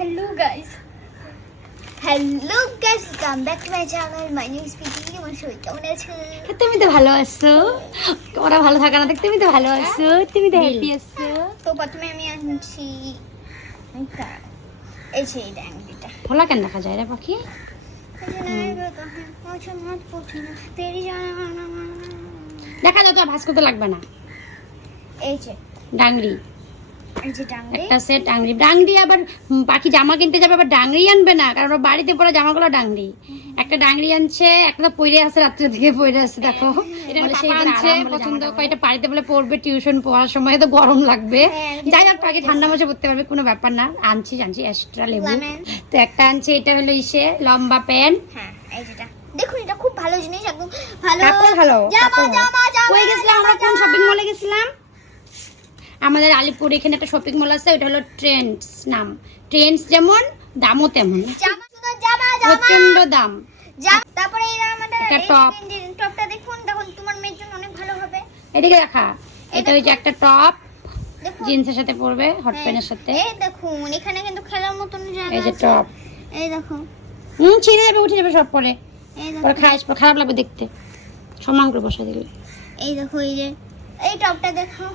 Hello guys, welcome back to my channel. My name is Piti. আমার শরীর কেমন আছে? তুমি তো ভালো আছো, ওরা ভালো থাকে না দেখতে, তুমি তো ভালো আছো, তুমি তো হ্যাপি আছো। তো প্রথমে আমি আনছি এই যে এই ডাঙ্গিটা। ফলা কেন দেখা যায় রে পাখি? দেখা যায় তো, ভাস করতে লাগবে না। এই যে ডাংরি, এই যে ডাঙ্গি, একটা সেট ডাংরি। ডাংরি আবার পাখি জামা কিনতে যাবে, আবার ডাংরি আনবে না, কারণ ওর বাড়িতে পরে জামাগুলো ডাংরি। একটা ডাংরি আনছে, একটা তো পরে আছে, রাত্রে থেকে পরে আছে। দেখো এটা সেই আনছে পছন্দ কয়টা বাড়িতে বলে পড়বে, টিউশন পড়ার সময় তো গরম লাগবে। যাই হোক, পাখি ঠান্ডা মাসে পড়তে পারবে, কোনো ব্যাপার না। আনছি এক্সট্রা লেবু। তো একটা আনছে, এটা হলো ইসে লম্বা প্যান্ট। হ্যাঁ এই যেটা দেখুন, এটা খুব ভালো জিনিস, একদম ভালো। কাপড় ভালো, জামা জামা জামা। কই গেছিলাম আমরা? কোন শপিং মলে গেছিলাম? আমাদের আলিপুর এখানে একটা শপিং মল আছে, ওটা হলো ট্রেন্ডস নাম। ট্রেন্ডস যেমন, দামও তেমন, জামা শুধু জামা জামা প্রচন্ড দাম। জামা। তারপরে এই আমাদের একটা টপ, টপটা দেখুন, দেখুন তোমার মেয়ের জন্য অনেক ভালো হবে। এদিকে দেখা। এটা হচ্ছে একটা টপ, দেখুন জিন্সের সাথে পরবে, হট প্যান্টের সাথে। এই দেখুন, এখানে কিন্তু খেলার মতন জায়গা এই যে আছে। টপ, এই দেখো, ছিঁড়ে যাবে, উঠে যাবে সব পরে, এই পরে দেখো, খারাপ লাগবে দেখতে। সমান করে বসা দিলে। এই দেখো, এই যে এই টপটা দেখো,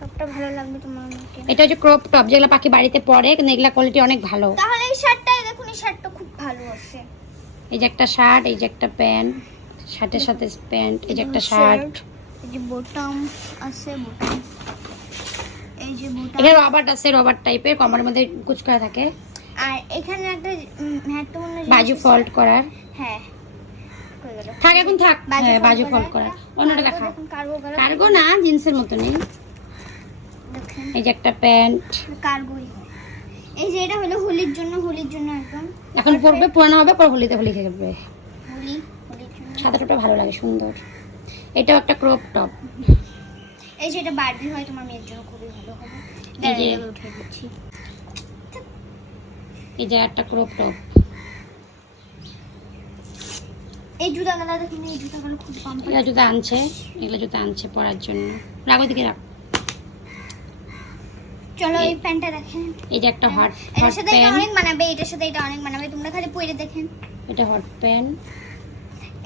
টপটা ভালো লাগবে তোমার আমাকে। এটা হচ্ছে ক্রপ টপ, যেগুলো পাখি বাড়িতে পরে, কিন্তু এগুলা কোয়ালিটি অনেক ভালো। তাহলে এই শার্টটাই দেখুন, এই শার্টটা খুব ভালো আছে। এই যে একটা শার্ট, এই যে একটা প্যান্ট, শার্টের সাথে প্যান্ট, এই যে একটা শার্ট। এই যে বোতাম আছে, বোতাম, এই যে বোতাম। এখানে রবার আছে, রবার টাইপের, কমার মধ্যে কুচকা থাকে। আর এখানে একটা মহত্বপূর্ণ জিনিস বাজু আছে। ফল্ট করার হ্যাঁ, কই গেল? থাক, এখন থাক। হ্যাঁ, বাজু ফল্ট করা। করার। অন্যটা দেখা, দেখুন, কার্গো করা। কার্গো না, জিন্সের মতনই। দেখেন, এই যে একটা প্যান্ট, কার্গোই। এই যে এটা হলো হোলির জন্য, হোলির জন্য একদম। এখন পরবে, পুরানো হবে, পর হোলিতে হোলি খেলবে। হোলি, হোলির জন্য। সাদা টপটা ভালো লাগে, সুন্দর। এটাও একটা ক্রপ টপ। এই যে এটা বারবি হয়, তোমার মেয়ের জন্য খুবই ভালো হবে। এই যে দাঁড়াও, উঠে দিচ্ছি। এই যে একটা ক্রপ টপ। এই জুতাগুলো দেখুন, এই জুতাগুলো খুব কম। এগুলা জুতা আনছে, এগুলা জুতা আনছে পরার জন্য। রাখো দিকে রাখ। চলো এই প্যান্টটা দেখেন। এই যে একটা হট এটার সাথে এটা প্যান্ট, অনেক মানাবে, এটার সাথে এটা অনেক মানাবে, তোমরা খালি পরে দেখেন। এটা হট প্যান্ট।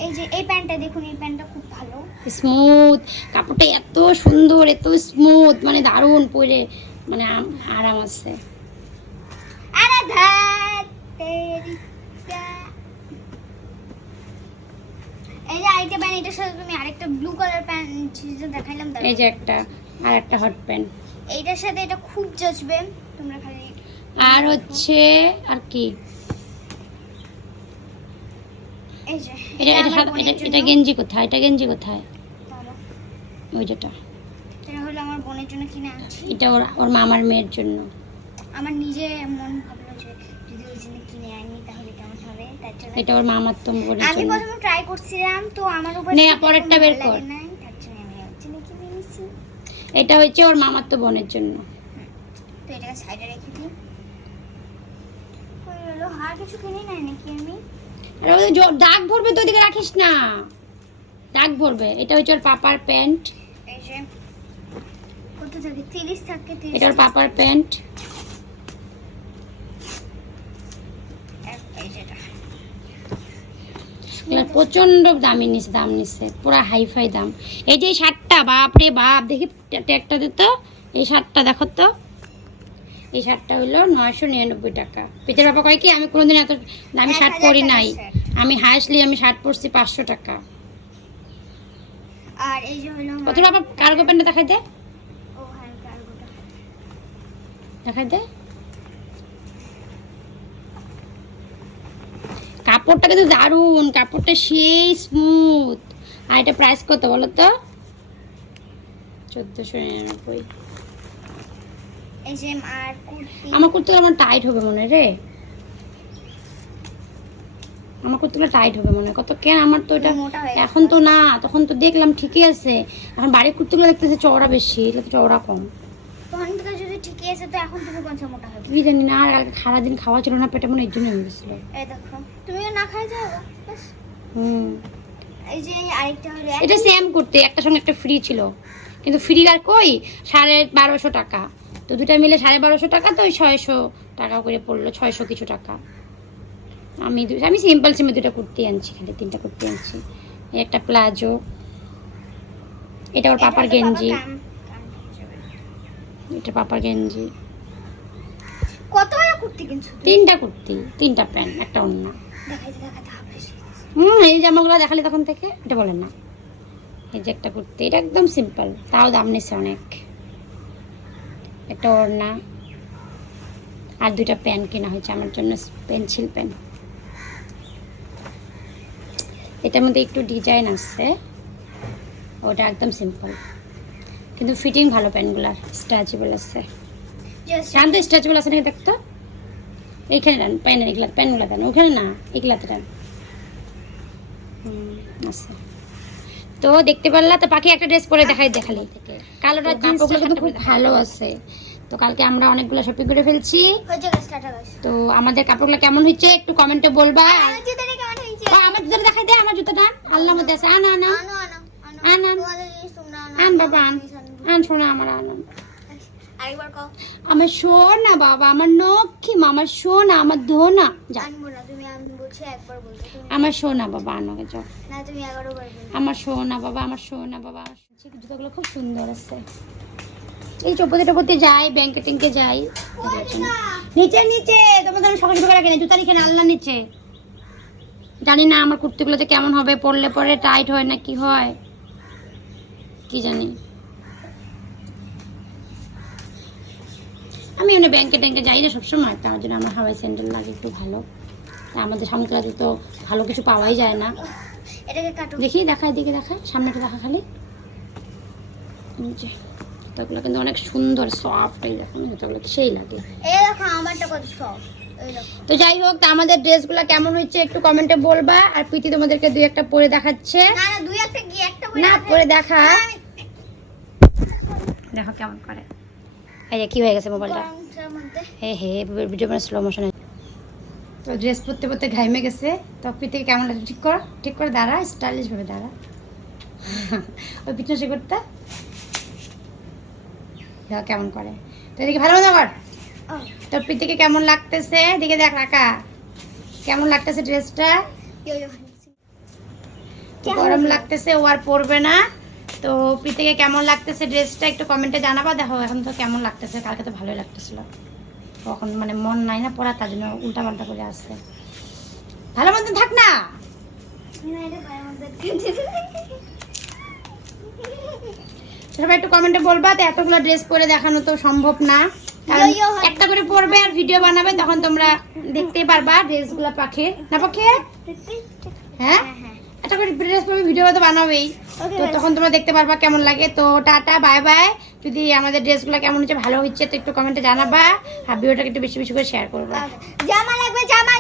এই যে এই প্যান্টটা দেখুন, এই প্যান্টটা খুব ভালো। স্মুথ, কাপড়টা এত সুন্দর, এত স্মুথ, মানে দারুণ পরে, মানে আরাম আছে। আরে ধ্যাত তেরি কা। এই যে আরেকটা প্যান্ট, এটার সাথে তুমি আরেকটা ব্লু কালার প্যান্ট যেটা দেখাইলাম, এই যে একটা, আর একটা হট প্যান্ট। এইটার সাথে এটা খুব জচবে, তোমরা খালি। আর হচ্ছে আর কি, এই যে এটা এটা আমার বোনের এটা জন্য। এটা গেঞ্জি কোথায়? এটা গেঞ্জি কোথায়? বাবা, ওই যেটা, এটা হলো আমার বোনের জন্য কিনে আনছি। এটা ওর মামার মেয়ের জন্য। আমার নিজে মন ভাবলো যে যদি ওই জন্য কিনে আনি তাহলে কেমন হবে, তার জন্য। এটা ওর মামার তো বোনের আমি জন্য। প্রথমে ট্রাই করছিলাম, তো আমার উপর নে, সেরকম পরেরটা বের ভালো কর। লাগে নাই, তার জন্য আমি ওর জন্য কিনে নিয়েছি। এটা হচ্ছে ওর মামার তো বোনের জন্য। তো এটাকে সাইডে রেখে দিই। কই হলো, আর কিছু কিনে নাই নাকি আমি? আর ওই দাগ ভরবে তো, ওইদিকে রাখিস না, দাগ ভরবে। এটা হচ্ছে ওর পাপার প্যান্ট। এই যে কত থাকে, 30 থাকে, 30। এটা ওর পাপার প্যান্ট। এই যেটা এগুলো প্রচন্ড দামি নিছে, দাম নিছে, পুরো হাইফাই দাম। এই যে এই শার্টটা, বাপরে বাপ, দেখি ট্যাগটা দিত। এই শার্টটা দেখো তো, এই শার্টটা হলো 999 টাকা। পিতের বাবা কয় কি, আমি কোনোদিন এত দামি শার্ট 1000 পরি টাকার নাই। shirt। আমি হাইস্টলি আমি শার্ট পরছি 500 টাকা। আর এই যে হলো কত বাবা, কার্গো প্যান্টটা দেখাই দে, ও হ্যাঁ, কার্গোটা। দেখাই দে। কাপড়টা কিন্তু দারুণ, কাপড়টা সেই স্মুথ। আর এটা প্রাইস কত বলো তো? 1499। এই যে আর কুর্তি। আমার কুর্তিগুলো আমার টাইট হবে মনে হয় রে, আমার কুর্তিগুলো টাইট হবে মনে হয়। কত কেন আমার তো এটা মোটা হয়ে গেছে। এখন তো না, তখন তো দেখলাম ঠিকই আছে। এখন বাড়ির কুর্তিগুলো দেখতেছে চওড়া বেশি, এটা তো চওড়া কম। তখন থেকে যদি ঠিকই আছে, তো এখন তুমি কোনটা মোটা হবে? কি জানি না, আর কালকে সারাদিন খাওয়া ছিল না পেটে, মনে হয় এর জন্য হয়ে গেছিল। এই দেখো, তুমিও না খাই যাও বাস। হুম, এই যে আরেকটা হলো এটা সেম করতে, একটা সঙ্গে একটা ফ্রি ছিল, কিন্তু ফ্রি আর কই, 1250 টাকা। তো দুটা মিলে 1250 টাকা, তো ওই 600 টাকা করে পড়লো 600 কিছু টাকা। আমি সিম্পল দুটো কুর্তি আনছি, খালি 3টা কুর্তি আনছি। এই একটা প্লাজো, এটা ওর পাপার গেঞ্জি, এটা পাপার গেঞ্জি। কতগুলো কুর্তি কিনছো? 3টা কুর্তি, 3টা প্যান্ট, একটা ওড়না। এই জামাগুলো দেখালি তখন থেকে, এটা বলেন না। এই যে একটা কুর্তি, এটা একদম সিম্পল, তাও দাম নিচ্ছে অনেক। একটা ওড়না আর 2টা প্যান্ট কেনা হয়েছে আমার জন্য, পেন্সিল পেন। এটার মধ্যে একটু ডিজাইন আছে, ওটা একদম সিম্পল, কিন্তু ফিটিং ভালো প্যান্টগুলার, স্ট্রেচেবল আছে। শান্ত স্ট্রেচেবল আছে নাকি দেখতো? এইখানে ডান প্যান্টগুলা দেন, ওখানে না, এগুলাতে ডান আছে। তো দেখতে পারলা তো পাখি একটা ড্রেস পরে দেখালি কালোটা জিন্সটা কিন্তু খুব ভালো আছে। তো কালকে আমরা অনেকগুলো শপিং করে ফেলছি। তো আমাদের কাপড়গুলো কেমন হয়েছে একটু কমেন্টে বলবা। আমার জুতো দেখাই দে, আমার জুতোটা আল্লাহ মধ্যে আছে। আন বাবা, আন শোনা আমার, আমার সোনা বাবা, আমার নক্ষিমা, আমার সোনা, আমার ধোনা, আমার সোনা বাবা, আনোকে যাও, আমার সোনা বাবা, আমার সোনা বাবা। জুতোগুলো খুব সুন্দর আছে। এই চৌপতি যাই, ব্যাংকে ট্যাঙ্কে যাই। নিচে নিচে তোমাদের আমি সকাল সকাল রাখি না, জুতা রেখে আল্লাহ নিচে। জানি না আমার কুর্তিগুলোতে কেমন হবে, পরলে পরে টাইট হয় না কি হয় কি জানি। আমি এমনি ব্যাংকে ট্যাঙ্কে যাই না সবসময়, তার জন্য আমার হাওয়াই স্যান্ডেল লাগে একটু ভালো। আমাদের সামনেটাতে তো ভালো কিছু পাওয়াই যায় না। দেখি দেখায়, দিকে দেখায়, সামনেটা দেখা খালি। জুতোগুলো কিন্তু অনেক সুন্দর, সফট, এই দেখো জুতোগুলো সেই লাগে। তো যাই হোক, তা আমাদের ড্রেসগুলো কেমন হচ্ছে একটু কমেন্টে বলবা। আর প্রীতি তোমাদেরকে 2-1টা পরে দেখাচ্ছে, না পরে দেখা, দেখো কেমন করে। এই যে কি হয়ে গেছে মোবাইলটা, হে ভিডিও মানে স্লো মোশনে। তো ড্রেস পরতে পরতে ঘাইমে গেছে। তো প্রীতিকে কেমন লাগে ঠিক করে দাঁড়া, স্টাইলিশ ভাবে দাঁড়া। ওই পিছনে সে করতে কেমন করে। তো এদিকে ভালো মতো কর। তো প্রীতিকে কেমন লাগতেছে দিকে দেখ, রাখা কেমন লাগতেছে ড্রেসটা। গরম লাগতেছে, ও আর পরবে না। তো প্রীতিকে কেমন লাগতেছে ড্রেসটা একটু কমেন্টে জানাবা। দেখো এখন তো কেমন লাগতেছে, কালকে তো ভালোই লাগতেছিল, এখন মানে মন নাই না পড়া, তার জন্য উল্টা পাল্টা করে আসছে। ভালো মতো থাক না, সবাই একটু কমেন্টে বলবা। তো এতগুলো ড্রেস পরে দেখানো তো সম্ভব না, কারণ একটা করে পরবে আর ভিডিও বানাবে, তখন তোমরা দেখতেই পারবা ড্রেসগুলো। পাখির না পাখি, হ্যাঁ একটা করে ড্রেস পরবে, ভিডিও তো বানাবেই, তো তখন তোমরা দেখতে পারবা কেমন লাগে। তো টাটা, বাই বাই। যদি আমাদের ড্রেসগুলো কেমন হচ্ছে, ভালো হচ্ছে, তো একটু কমেন্টে জানাবা, আর ভিডিওটাকে একটু বেশি বেশি করে শেয়ার করবা। জামা লাগবে, জামা